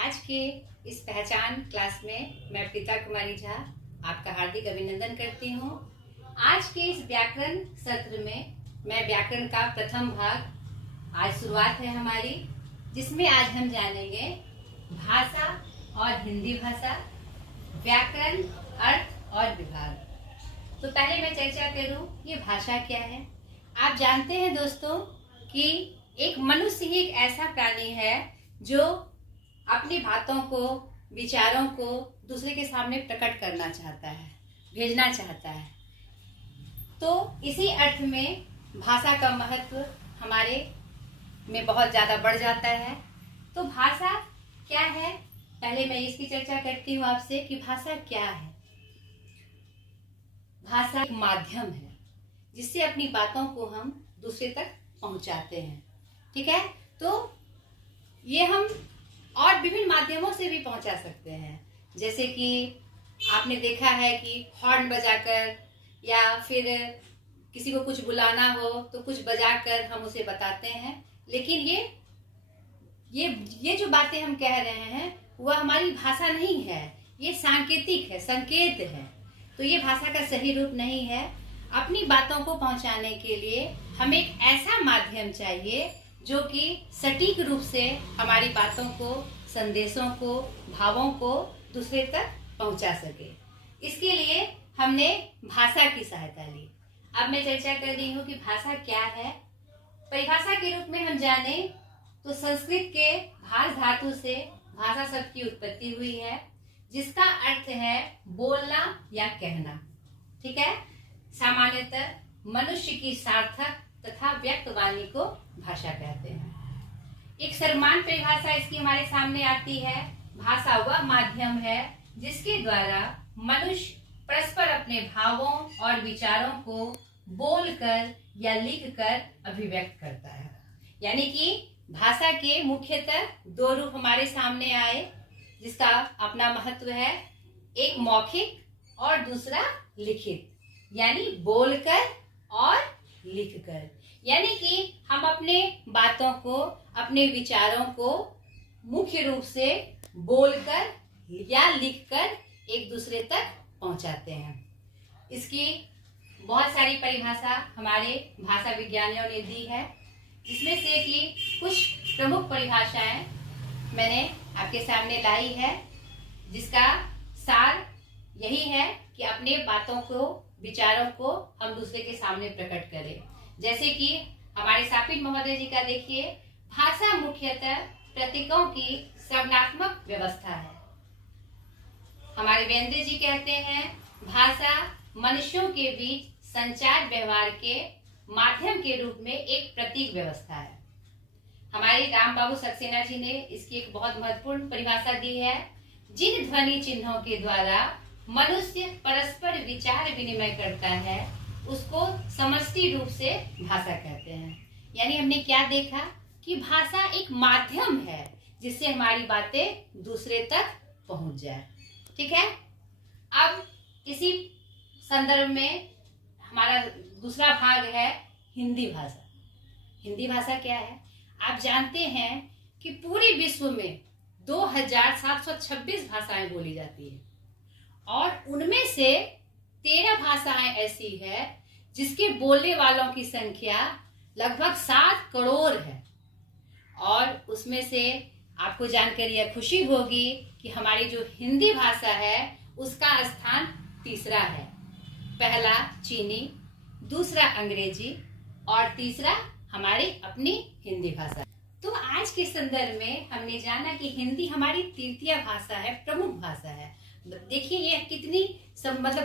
आज के इस पहचान क्लास में मैं प्रीता कुमारी झा आपका हार्दिक अभिनंदन करती हूँ। आज के इस व्याकरण सत्र में मैं व्याकरण का प्रथम भाग आज शुरुआत है हमारी, जिसमें आज हम जानेंगे भाषा और हिंदी भाषा, व्याकरण, अर्थ और विभाग। तो पहले मैं चर्चा करूँ ये भाषा क्या है। आप जानते हैं दोस्तों कि एक मनुष्य ही एक ऐसा प्राणी है जो अपनी बातों को, विचारों को दूसरे के सामने प्रकट करना चाहता है, भेजना चाहता है। तो इसी अर्थ में भाषा का महत्व हमारे में बहुत ज़्यादा बढ़ जाता है। तो भाषा क्या है, पहले मैं इसकी चर्चा करती हूँ आपसे कि भाषा क्या है। भाषा एक माध्यम है जिससे अपनी बातों को हम दूसरे तक पहुंचाते हैं। ठीक है, तो ये हम और विभिन्न माध्यमों से भी पहुंचा सकते हैं। जैसे कि आपने देखा है कि हॉर्न बजाकर, या फिर किसी को कुछ बुलाना हो तो कुछ बजाकर हम उसे बताते हैं। लेकिन ये जो बातें हम कह रहे हैं वह हमारी भाषा नहीं है, ये सांकेतिक है, संकेत है। तो ये भाषा का सही रूप नहीं है। अपनी बातों को पहुंचाने के लिए हमें एक ऐसा माध्यम चाहिए जो कि सटीक रूप से हमारी बातों को, संदेशों को, भावों को दूसरे तक पहुंचा सके। इसके लिए हमने भाषा की सहायता ली। अब मैं चर्चा कर रही हूँ कि भाषा क्या है। परिभाषा के रूप में हम जाने तो संस्कृत के भाष धातु से भाषा शब्द की उत्पत्ति हुई है, जिसका अर्थ है बोलना या कहना। ठीक है, सामान्यतः मनुष्य की सार्थक तथा व्यक्त वाणी को भाषा कहते हैं। एक सर्वमान्य परिभाषा इसकी हमारे सामने आती है। भाषा वह माध्यम है जिसके द्वारा मनुष्य परस्पर अपने भावों और विचारों को बोलकर या लिखकर अभिव्यक्त करता है। यानी कि भाषा के मुख्यतः दो रूप हमारे सामने आए, जिसका अपना महत्व है। एक मौखिक और दूसरा लिखित, यानी बोलकर और लिखकर। यानी कि हम अपने बातों को, अपने विचारों को मुख्य रूप से बोलकर या लिखकर एक दूसरे तक पहुंचाते हैं। इसकी बहुत सारी परिभाषा हमारे भाषा विज्ञानियों ने दी है, जिसमें से कि कुछ प्रमुख परिभाषाएं मैंने आपके सामने लाई है, जिसका सार यही है कि अपने बातों को, विचारों को हम दूसरे के सामने प्रकट करें। जैसे कि हमारे सापिन महोदय जी का देखिए, भाषा मुख्यतः प्रतीकों की श्रवणात्मक व्यवस्था है। हमारे वीरेंद्र जी कहते हैं भाषा मनुष्यों के बीच संचार व्यवहार के माध्यम के रूप में एक प्रतीक व्यवस्था है। हमारे राम बाबू सक्सेना जी ने इसकी एक बहुत महत्वपूर्ण परिभाषा दी है। जिन ध्वनि चिन्हों के द्वारा मनुष्य परस्पर विचार विनिमय करता है उसको समष्टि रूप से भाषा कहते हैं। यानी हमने क्या देखा कि भाषा एक माध्यम है जिससे हमारी बातें दूसरे तक पहुंच जाए। ठीक है, अब इसी संदर्भ में हमारा दूसरा भाग है हिंदी भाषा। हिंदी भाषा क्या है? आप जानते हैं कि पूरे विश्व में 2726 भाषाएं बोली जाती है और उनमें से 13 भाषाएं ऐसी है जिसके बोलने वालों की संख्या लगभग 7 करोड़ है। और उसमें से आपको जानकर यह खुशी होगी कि हमारी जो हिंदी भाषा है उसका स्थान तीसरा है। पहला चीनी, दूसरा अंग्रेजी और तीसरा हमारी अपनी हिंदी भाषा। तो आज के संदर्भ में हमने जाना कि हिंदी हमारी तृतीय भाषा है, प्रमुख भाषा है। देखिए ये कितनी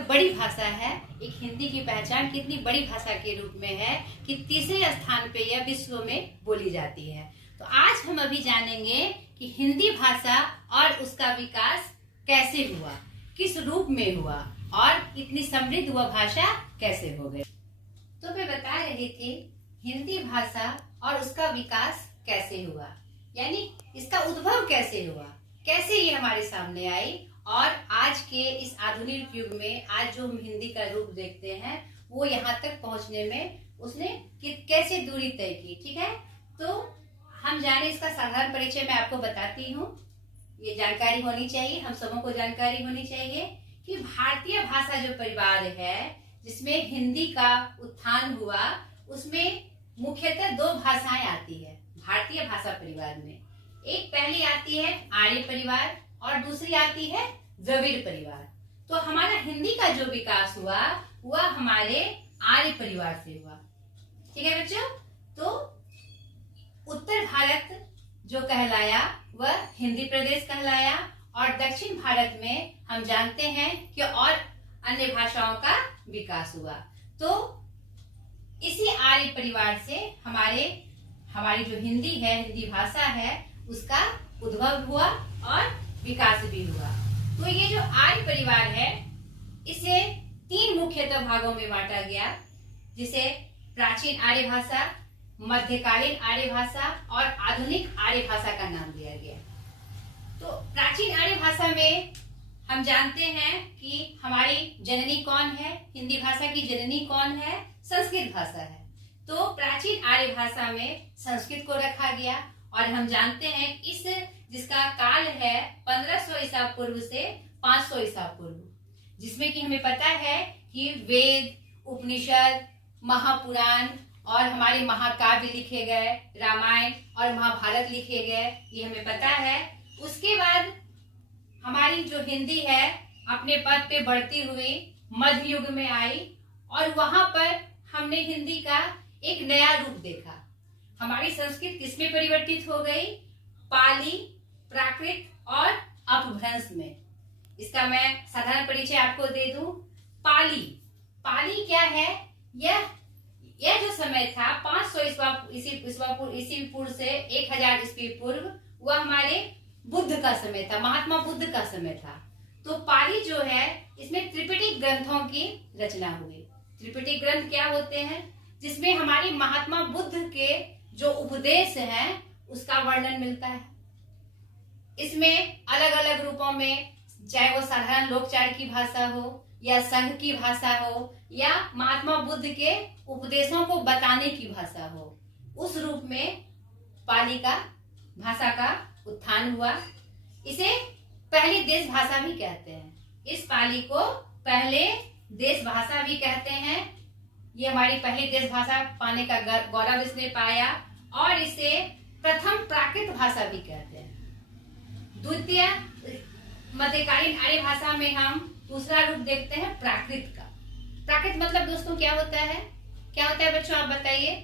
बड़ी भाषा है। एक हिंदी की पहचान कितनी बड़ी भाषा के रूप में है कि तीसरे स्थान पे यह विश्व में बोली जाती है। तो आज हम अभी जानेंगे कि हिंदी भाषा और उसका विकास कैसे हुआ, किस रूप में हुआ और इतनी समृद्ध वह भाषा कैसे हो गई। तो मैं बता रही थी हिंदी भाषा और उसका विकास कैसे हुआ, यानी इसका उद्भव कैसे हुआ, कैसे ये हमारे सामने आई और आज के इस आधुनिक युग में आज जो हम हिंदी का रूप देखते हैं वो यहाँ तक पहुँचने में उसने कैसे दूरी तय की। ठीक है, तो हम जाने इसका साधारण परिचय मैं आपको बताती हूँ। ये जानकारी होनी चाहिए, हम सबों को जानकारी होनी चाहिए कि भारतीय भाषा जो परिवार है जिसमें हिंदी का उत्थान हुआ, उसमें मुख्यतः दो भाषाएं आती है भारतीय भाषा परिवार में। एक पहली आती है आर्य परिवार और दूसरी आती है द्रविड़ परिवार। तो हमारा हिंदी का जो विकास हुआ वह हमारे आर्य परिवार से हुआ। ठीक है बच्चों, तो उत्तर भारत जो कहलाया वह हिंदी प्रदेश कहलाया और दक्षिण भारत में हम जानते हैं कि और अन्य भाषाओं का विकास हुआ। तो इसी आर्य परिवार से हमारी जो हिंदी है, हिंदी भाषा है, उसका उद्भव हुआ और विकास भी हुआ। तो ये जो आर्य परिवार है इसे 3 मुख्यतः भागों में बांटा गया, जिसे प्राचीन आर्य भाषा, मध्यकालीन आर्य भाषा और आधुनिक आर्य भाषा का नाम दिया गया। तो प्राचीन आर्य भाषा में हम जानते हैं कि हमारी जननी कौन है, हिंदी भाषा की जननी कौन है, संस्कृत भाषा है। तो प्राचीन आर्य भाषा में संस्कृत को रखा गया और हम जानते हैं इस जिसका काल है 1500 ईसा पूर्व से 500 ईसा पूर्व, जिसमें कि हमें पता है कि वेद, उपनिषद, महापुराण और हमारे महाकाव्य लिखे गए, रामायण और महाभारत लिखे गए, ये हमें पता है। उसके बाद हमारी जो हिंदी है अपने पद पे बढ़ती हुई मध्य युग में आई और वहां पर हमने हिंदी का एक नया रूप देखा। हमारी संस्कृत किसमें परिवर्तित हो गई? पाली, प्राकृत और अपभ्रंश में। इसका मैं साधारण परिचय आपको दे दूं। पाली क्या है? यह जो समय था 500 ईस्वी पूर्व से 1000 ईस्वी पूर्व, वह हमारे बुद्ध का समय था, महात्मा बुद्ध का समय था। तो पाली जो है इसमें त्रिपिटक ग्रंथों की रचना हुई। त्रिपिटक ग्रंथ क्या होते हैं? जिसमें हमारी महात्मा बुद्ध के जो उपदेश हैं उसका वर्णन मिलता है। इसमें अलग अलग रूपों में, चाहे वो साधारण लोकचार की भाषा हो या संघ की भाषा हो या महात्मा बुद्ध के उपदेशों को बताने की भाषा हो, उस रूप में पाली का भाषा का उत्थान हुआ। इसे पहली देश भाषा भी कहते हैं। इस पाली को पहले देश भाषा भी कहते हैं। ये हमारी पहली देश भाषा पाने का गौरव इसने पाया और इसे प्रथम प्राकृत भाषा भी कहते हैं। द्वितीय मध्यकालीन आर्य भाषा में हम दूसरा रूप देखते हैं प्राकृत का। प्राकृत मतलब दोस्तों क्या होता है? क्या होता है बच्चों, आप बताइए?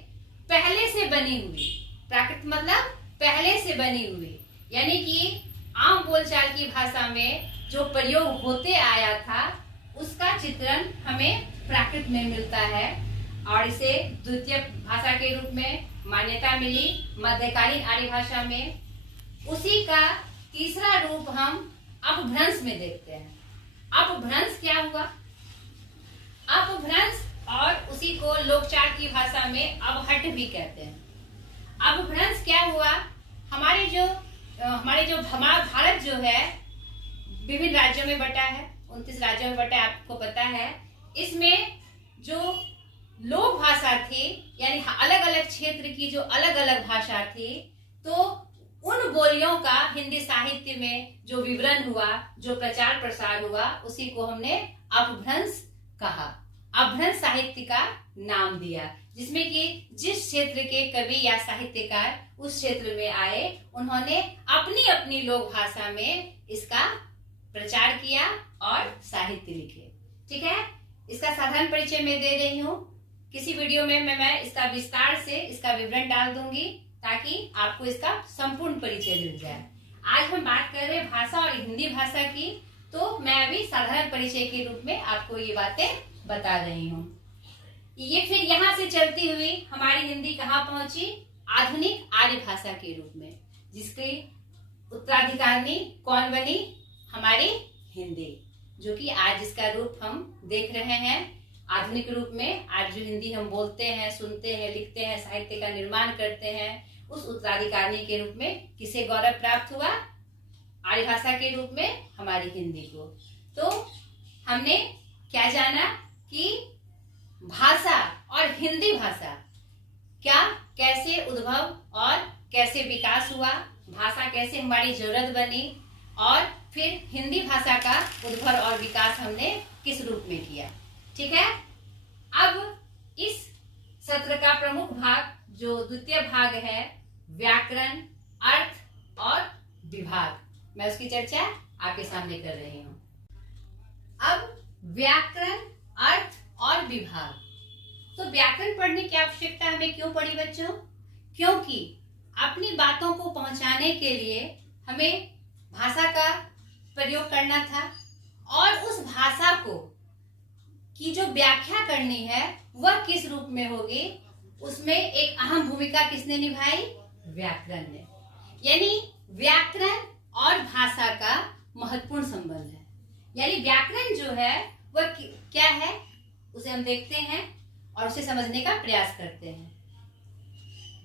पहले से बनी हुई। प्राकृत मतलब पहले से बनी हुई, यानी कि आम बोलचाल की भाषा में जो प्रयोग होते आया था उसका चित्रण हमें प्राकृत में मिलता है और इसे द्वितीय भाषा के रूप में मान्यता मिली मध्यकालीन आर्य भाषा में। उसी का तीसरा रूप हम अपभ्रंश में देखते हैं। अपभ्रंश क्या हुआ? अपभ्रंश और उसी को लोकचार की भाषा में अवहट भी कहते हैं। अपभ्रंश क्या हुआ? हमारा भारत जो है विभिन्न राज्यों में बटा है, 29 राज्यों में बटा है, आपको पता है। इसमें जो लोक भाषा थी, यानी अलग अलग क्षेत्र की जो अलग अलग भाषा थी, तो उन बोलियों का हिंदी साहित्य में जो विवरण हुआ, जो प्रचार प्रसार हुआ, उसी को हमने अपभ्रंश कहा। अपभ्रंश साहित्य का नाम दिया, जिसमें कि जिस क्षेत्र के कवि या साहित्यकार उस क्षेत्र में आए, उन्होंने अपनी अपनी लोक भाषा में इसका प्रचार किया और साहित्य लिखे। ठीक है, इसका साधारण परिचय मैं दे रही हूँ। किसी वीडियो में मैं इसका विस्तार से इसका विवरण डाल दूंगी ताकि आपको इसका संपूर्ण परिचय मिल जाए। आज हम बात कर रहे हैं भाषा और हिंदी भाषा की, तो मैं अभी साधारण परिचय के रूप में आपको ये बातें बता रही हूँ। ये फिर यहाँ से चलती हुई हमारी हिंदी कहाँ पहुंची? आधुनिक आर्य भाषा के रूप में, जिसकी उत्तराधिकारी कौन बनी? हमारी हिंदी, जो कि आज जिसका रूप हम देख रहे हैं आधुनिक रूप में। आज जो हिंदी हम बोलते हैं, सुनते हैं, लिखते हैं, साहित्य का निर्माण करते हैं, उस उत्तराधिकारी के रूप में किसे गौरव प्राप्त हुआ? आर्य भाषा के रूप में हमारी हिंदी को। तो हमने क्या जाना कि भाषा और हिंदी भाषा क्या कैसे उद्भव और कैसे विकास हुआ, भाषा कैसे हमारी जरूरत बनी, और फिर हिंदी भाषा का उद्भव और विकास हमने किस रूप में किया। ठीक है, अब इस सत्र का प्रमुख भाग जो द्वितीय भाग है, व्याकरण, अर्थ और विभाग, मैं उसकी चर्चा आपके सामने कर रही हूँ। अब व्याकरण, अर्थ और विभाग। तो व्याकरण पढ़ने की आवश्यकता हमें क्यों पड़ी बच्चों? क्योंकि अपनी बातों को पहुंचाने के लिए हमें भाषा का प्रयोग करना था और उस भाषा को की जो व्याख्या करनी है वह किस रूप में होगी, उसमें एक अहम भूमिका किसने निभाई? व्याकरण ने। यानी व्याकरण और भाषा का महत्वपूर्ण संबंध है। यानी व्याकरण जो है वह क्या है, उसे हम देखते हैं और उसे समझने का प्रयास करते हैं।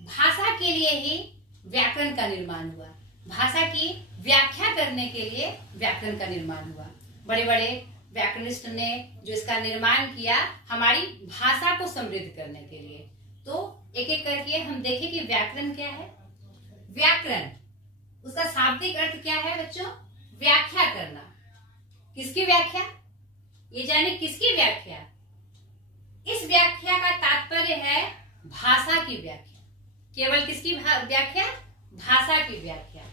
भाषा के लिए ही व्याकरण का निर्माण हुआ, भाषा की व्याख्या करने के लिए व्याकरण का निर्माण हुआ। बड़े बड़े व्याकरणिस्ट ने जो इसका निर्माण किया हमारी भाषा को समृद्ध करने के लिए। तो एक एक करके हम देखें कि व्याकरण क्या है। व्याकरण, उसका शाब्दिक अर्थ क्या है बच्चों? व्याख्या करना। किसकी व्याख्या? ये जाने किसकी व्याख्या? इस व्याख्या का तात्पर्य है भाषा की व्याख्या। केवल किसकी व्याख्या? भाषा की व्याख्या।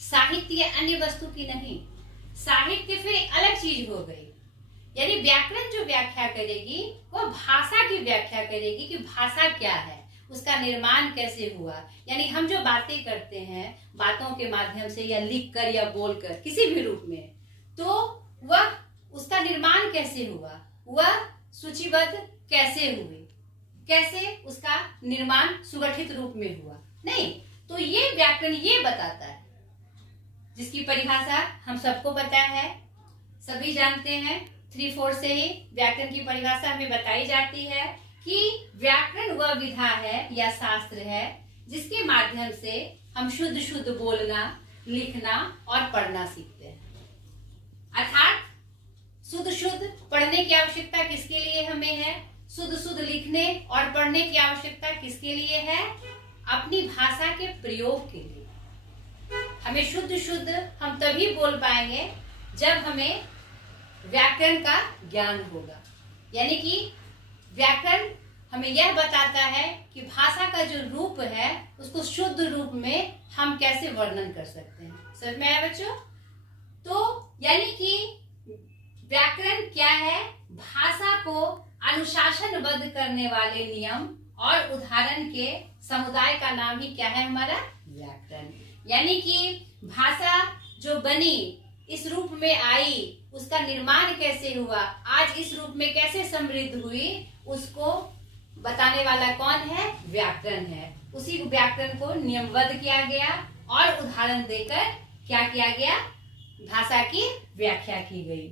साहित्य या अन्य वस्तु की नहीं। साहित्य फिर अलग चीज हो गई। यानी व्याकरण जो व्याख्या करेगी वो भाषा की व्याख्या करेगी कि भाषा क्या है, उसका निर्माण कैसे हुआ। यानी हम जो बातें करते हैं बातों के माध्यम से या लिख कर या बोलकर किसी भी रूप में, तो वह उसका निर्माण कैसे हुआ, वह सूचीबद्ध कैसे हुई, कैसे उसका निर्माण सुगठित रूप में हुआ। नहीं, तो ये व्याकरण ये बताता है, जिसकी परिभाषा हम सबको पता है, सभी जानते हैं। 3-4 से ही व्याकरण की परिभाषा हमें बताई जाती है कि व्याकरण वह विधा है या शास्त्र है जिसके माध्यम से हम शुद्ध शुद्ध बोलना, लिखना और पढ़ना सीखते हैं। अर्थात शुद्ध शुद्ध पढ़ने की आवश्यकता किसके लिए हमें है? शुद्ध शुद्ध लिखने और पढ़ने की आवश्यकता किसके लिए है? अपनी भाषा के प्रयोग के लिए। हमें शुद्ध शुद्ध हम तभी बोल पाएंगे जब हमें व्याकरण का ज्ञान होगा। यानी कि व्याकरण हमें यह बताता है कि भाषा का जो रूप है उसको शुद्ध रूप में हम कैसे वर्णन कर सकते हैं। समझ में आया बच्चों? तो यानी कि व्याकरण क्या है? भाषा को अनुशासनबद्ध करने वाले नियम और उदाहरण के समुदाय का नाम ही क्या है? हमारा व्याकरण। यानी कि भाषा जो बनी, इस रूप में आई, उसका निर्माण कैसे हुआ, आज इस रूप में कैसे समृद्ध हुई, उसको बताने वाला कौन है? व्याकरण है। उसी व्याकरण को नियमबद्ध किया गया और उदाहरण देकर क्या किया गया? भाषा की व्याख्या की गई।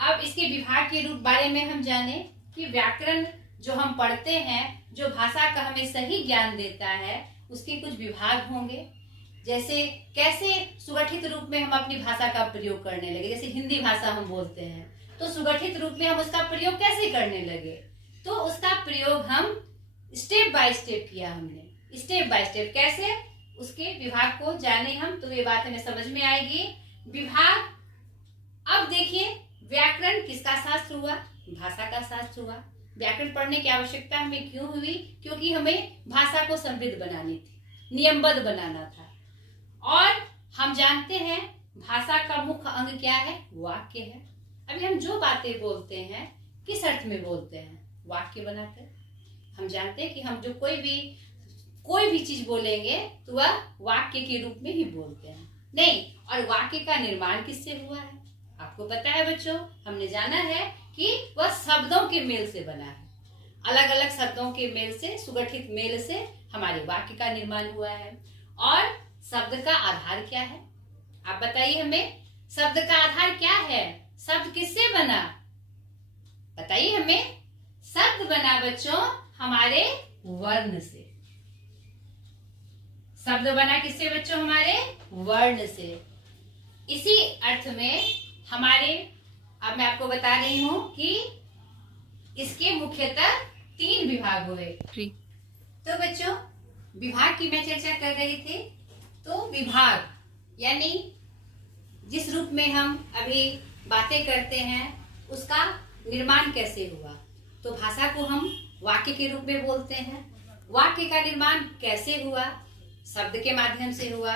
अब इसके विभाग के रूप बारे में हम जाने कि व्याकरण जो हम पढ़ते हैं, जो भाषा का हमें सही ज्ञान देता है, उसके कुछ विभाग होंगे। जैसे कैसे सुगठित रूप में हम अपनी भाषा का प्रयोग करने लगे। जैसे हिंदी भाषा हम बोलते हैं तो सुगठित रूप में हम उसका प्रयोग कैसे करने लगे, तो उसका प्रयोग हम स्टेप बाय स्टेप किया। हमने स्टेप बाय स्टेप कैसे, उसके विभाग को जाने हम, तो ये बात हमें समझ में आएगी। विभाग, अब देखिए व्याकरण किसका शास्त्र हुआ? भाषा का शास्त्र हुआ। व्याकरण पढ़ने की आवश्यकता हमें क्यों हुई? क्योंकि हमें भाषा को समृद्ध बनानी थी, नियमबद्ध बनाना था। और हम जानते हैं भाषा का मुख्य अंग क्या है? वाक्य है। अभी हम जो बातें बोलते हैं किस अर्थ में बोलते हैं? वाक्य बनाते हैं। हम जानते हैं कि हम जो कोई भी चीज बोलेंगे तो वह वाक्य के रूप में ही बोलते हैं। नहीं, और वाक्य का निर्माण किससे हुआ है? आपको पता है बच्चों, हमने जाना है कि वह शब्दों के मेल से बना है। अलग अलग शब्दों के मेल से, सुगठित मेल से हमारे वाक्य का निर्माण हुआ है। और शब्द का आधार क्या है? आप बताइए हमें, शब्द का आधार क्या है? शब्द किससे बना? बताइए हमें। शब्द बना बच्चों हमारे वर्ण से। शब्द बना किससे बच्चों? हमारे वर्ण से। इसी अर्थ में हमारे, अब मैं आपको बता रही हूं कि इसके मुख्यतः 3 विभाग हुए। तो बच्चों विभाग की मैं चर्चा कर रही थी। तो विभाग यानी जिस रूप में हम अभी बातें करते हैं उसका निर्माण कैसे हुआ। तो भाषा को हम वाक्य के रूप में बोलते हैं। वाक्य का निर्माण कैसे हुआ, शब्द के माध्यम से हुआ।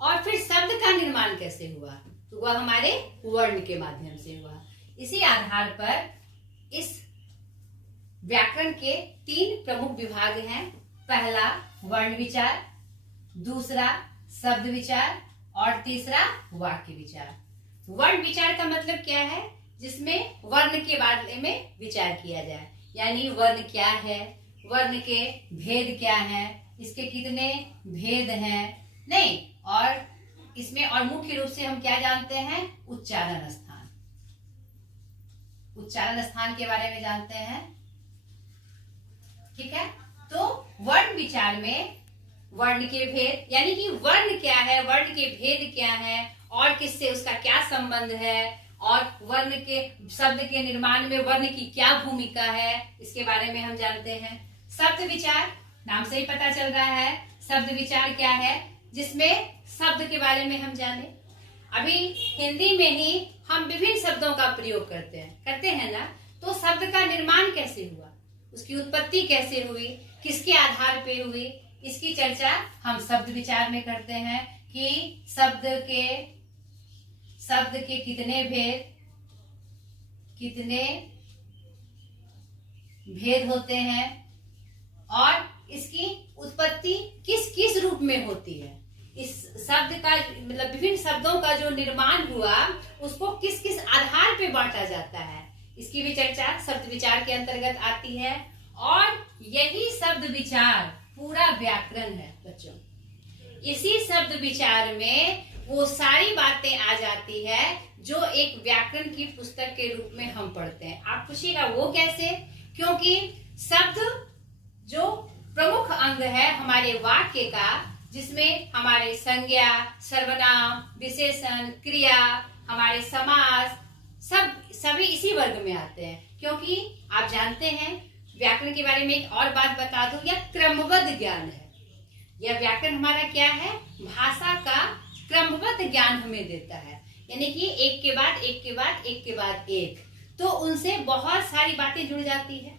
और फिर शब्द का निर्माण कैसे हुआ, तो वह हमारे वर्ण के माध्यम से हुआ। इसी आधार पर इस व्याकरण के 3 प्रमुख विभाग हैं। पहला वर्ण विचार, दूसरा शब्द विचार और तीसरा वाक्य विचार। वर्ण विचार का मतलब क्या है, जिसमें वर्ण के बारे में विचार किया जाए, यानी वर्ण क्या है, वर्ण के भेद क्या है, इसके कितने भेद हैं, नहीं, और इसमें और मुख्य रूप से हम क्या जानते हैं, उच्चारण स्थान। उच्चारण स्थान के बारे में जानते हैं, ठीक है। तो वर्ण विचार में वर्ण के भेद, यानी कि वर्ण क्या है, वर्ण के भेद क्या है और किससे उसका क्या संबंध है, और वर्ण के शब्द के निर्माण में वर्ण की क्या भूमिका है, इसके बारे में हम जानते हैं। शब्द विचार, नाम से ही पता चल रहा है शब्द विचार क्या है, जिसमें शब्द के बारे में हम जाने। अभी हिंदी में ही हम विभिन्न शब्दों का प्रयोग करते हैं ना। तो शब्द का निर्माण कैसे हुआ, उसकी उत्पत्ति कैसे हुई, किसके आधार पे हुई, इसकी चर्चा हम शब्द विचार में करते हैं कि शब्द के कितने भेद होते हैं और इसकी उत्पत्ति किस किस रूप में होती है। इस शब्द का मतलब विभिन्न शब्दों का जो निर्माण हुआ उसको किस किस आधार पे बांटा जाता है, इसकी भी चर्चा शब्द विचार के अंतर्गत आती है। और यही शब्द विचार पूरा व्याकरण है बच्चों। इसी शब्द विचार में वो सारी बातें आ जाती है जो एक व्याकरण की पुस्तक के रूप में हम पढ़ते हैं। आप पूछिएगा वो कैसे, क्योंकि शब्द जो प्रमुख अंग है हमारे वाक्य का, जिसमें हमारे संज्ञा, सर्वनाम, विशेषण, क्रिया, हमारे समास सभी इसी वर्ग में आते हैं। क्योंकि आप जानते हैं व्याकरण के बारे में एक और बात बता दूं, यह क्रमबद्ध ज्ञान है। यह व्याकरण हमारा क्या है, भाषा का क्रमबद्ध ज्ञान हमें देता है, यानी कि एक के बाद एक के बाद एक के बाद एक। तो उनसे बहुत सारी बातें जुड़ जाती है।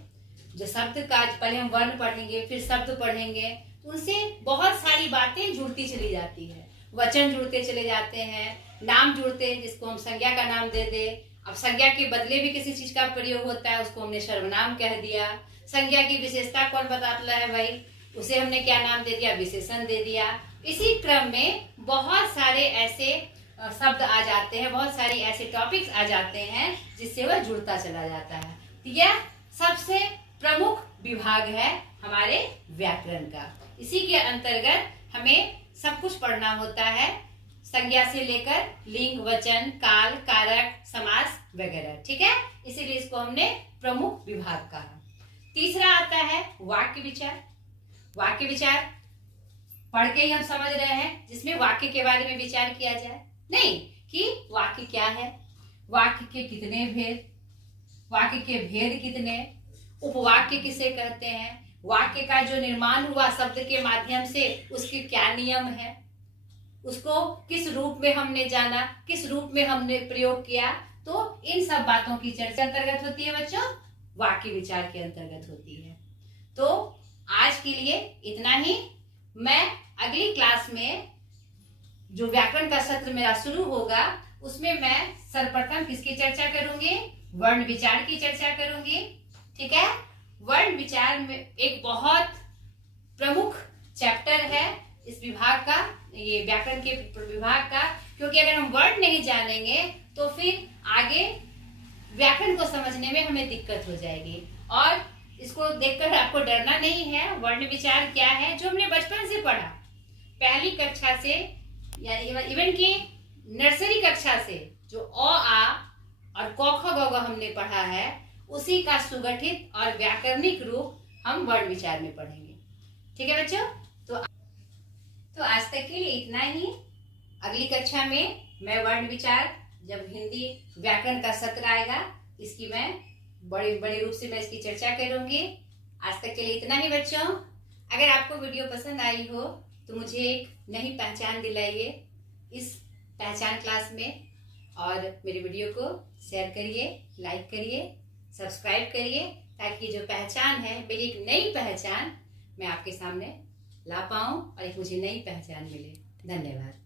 जो शब्द का पहले हम वर्ण पढ़ेंगे, फिर शब्द पढ़ेंगे, तो उनसे बहुत सारी बातें जुड़ती चली जाती है। वचन जुड़ते चले जाते हैं, नाम जुड़ते हैं, जिसको हम संज्ञा का नाम दे दे। अब संज्ञा के बदले भी किसी चीज का प्रयोग होता है, उसको हमने सर्वनाम कह दिया। संज्ञा की विशेषता कौन बताता है भाई, उसे हमने क्या नाम दे दिया, विशेषण दे दिया। इसी क्रम में बहुत सारे ऐसे शब्द आ जाते हैं, बहुत सारे ऐसे टॉपिक्स आ जाते हैं जिससे वह जुड़ता चला जाता है। यह सबसे प्रमुख विभाग है हमारे व्याकरण का। इसी के अंतर्गत हमें सब कुछ पढ़ना होता है, संज्ञा से लेकर लिंग, वचन, काल, कारक, समास वगैरह, ठीक है। इसीलिए इसको हमने प्रमुख विभाग कहा। तीसरा आता है वाक्य विचार। वाक्य विचार पढ़ के ही हम समझ रहे हैं, जिसमें वाक्य के बारे में विचार किया जाए, नहीं कि वाक्य क्या है, वाक्य के कितने भेद, वाक्य के भेद कितने, उपवाक्य किसे कहते हैं, वाक्य का जो निर्माण हुआ शब्द के माध्यम से उसके क्या नियम है, उसको किस रूप में हमने जाना, किस रूप में हमने प्रयोग किया। तो इन सब बातों की चर्चा अंतर्गत होती है बच्चों, वाक्य विचार के अंतर्गत होती है। तो आज के लिए इतना ही। मैं अगली क्लास में जो व्याकरण का सत्र मेरा शुरू होगा उसमें मैं सर्वप्रथम किसकी चर्चा करूंगी, वर्ण विचार की चर्चा करूंगी, ठीक है। वर्ण विचार में एक बहुत प्रमुख चैप्टर है इस विभाग का, ये व्याकरण के विभाग का, क्योंकि अगर हम वर्ण नहीं जानेंगे तो फिर आगे व्याकरण को समझने में हमें दिक्कत हो जाएगी। और इसको देखकर आपको डरना नहीं है। वर्ण विचार क्या है, जो हमने बचपन से पढ़ा, पहली कक्षा से या इवन की नर्सरी कक्षा से, जो अ आ और क ख ग घ हमने पढ़ा है, उसी का सुगठित और व्याकरणिक रूप हम वर्ण विचार में पढ़ेंगे, ठीक है बच्चों। तो आज तक के लिए इतना ही। अगली कक्षा में मैं वर्ण विचार, जब हिंदी व्याकरण का सत्र आएगा, इसकी मैं बड़े रूप से मैं इसकी चर्चा करूंगी। आज तक के लिए इतना ही बच्चों। अगर आपको वीडियो पसंद आई हो तो मुझे एक नई पहचान दिलाइए इस पहचान क्लास में। और मेरे वीडियो को शेयर करिए, लाइक करिए, सब्सक्राइब करिए, ताकि जो पहचान है, मेरी एक नई पहचान मैं आपके सामने ला पाऊँ और एक मुझे नई पहचान मिले। धन्यवाद।